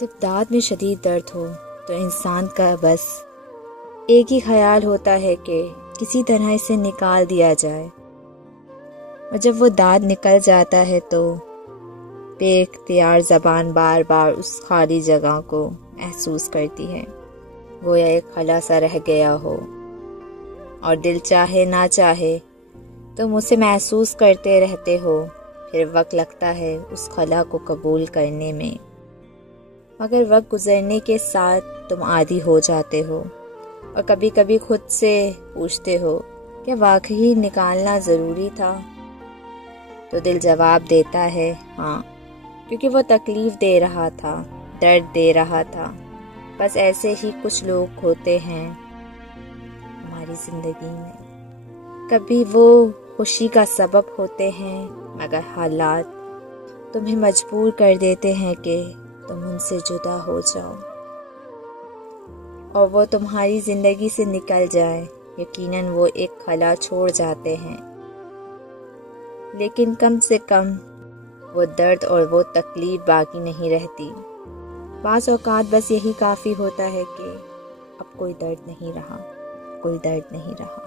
جب دانت میں شدید درد ہو تو انسان کا بس ایک ہی خیال ہوتا ہے کہ کسی طرح اسے نکال دیا جائے، اور جب وہ دانت نکل جاتا ہے تو بے اختیار زبان بار بار اس خالی جگہ کو محسوس کرتی ہے، گویا ایک خلا سا رہ گیا ہو، اور دل چاہے نہ چاہے تم اسے محسوس کرتے رہتے ہو۔ پھر وقت لگتا ہے اس خلا کو قبول کرنے میں، مگر وقت گزرنے کے ساتھ تم عادی ہو جاتے ہو، اور کبھی کبھی خود سے پوچھتے ہو کہ واقعی نکالنا ضروری تھا؟ تو دل جواب دیتا ہے ہاں، کیونکہ وہ تکلیف دے رہا تھا، درد دے رہا تھا۔ بس ایسے ہی کچھ لوگ ہوتے ہیں ہماری زندگی میں، کبھی وہ خوشی کا سبب ہوتے ہیں مگر حالات تمہیں مجبور کر دیتے ہیں کہ تم ان سے جدا ہو جاؤ اور وہ تمہاری زندگی سے نکل جائے۔ یقیناً وہ ایک خلا چھوڑ جاتے ہیں، لیکن کم سے کم وہ درد اور وہ تکلیف باقی نہیں رہتی۔ بعض اوقات بس یہی کافی ہوتا ہے کہ اب کوئی درد نہیں رہا، کوئی درد نہیں رہا۔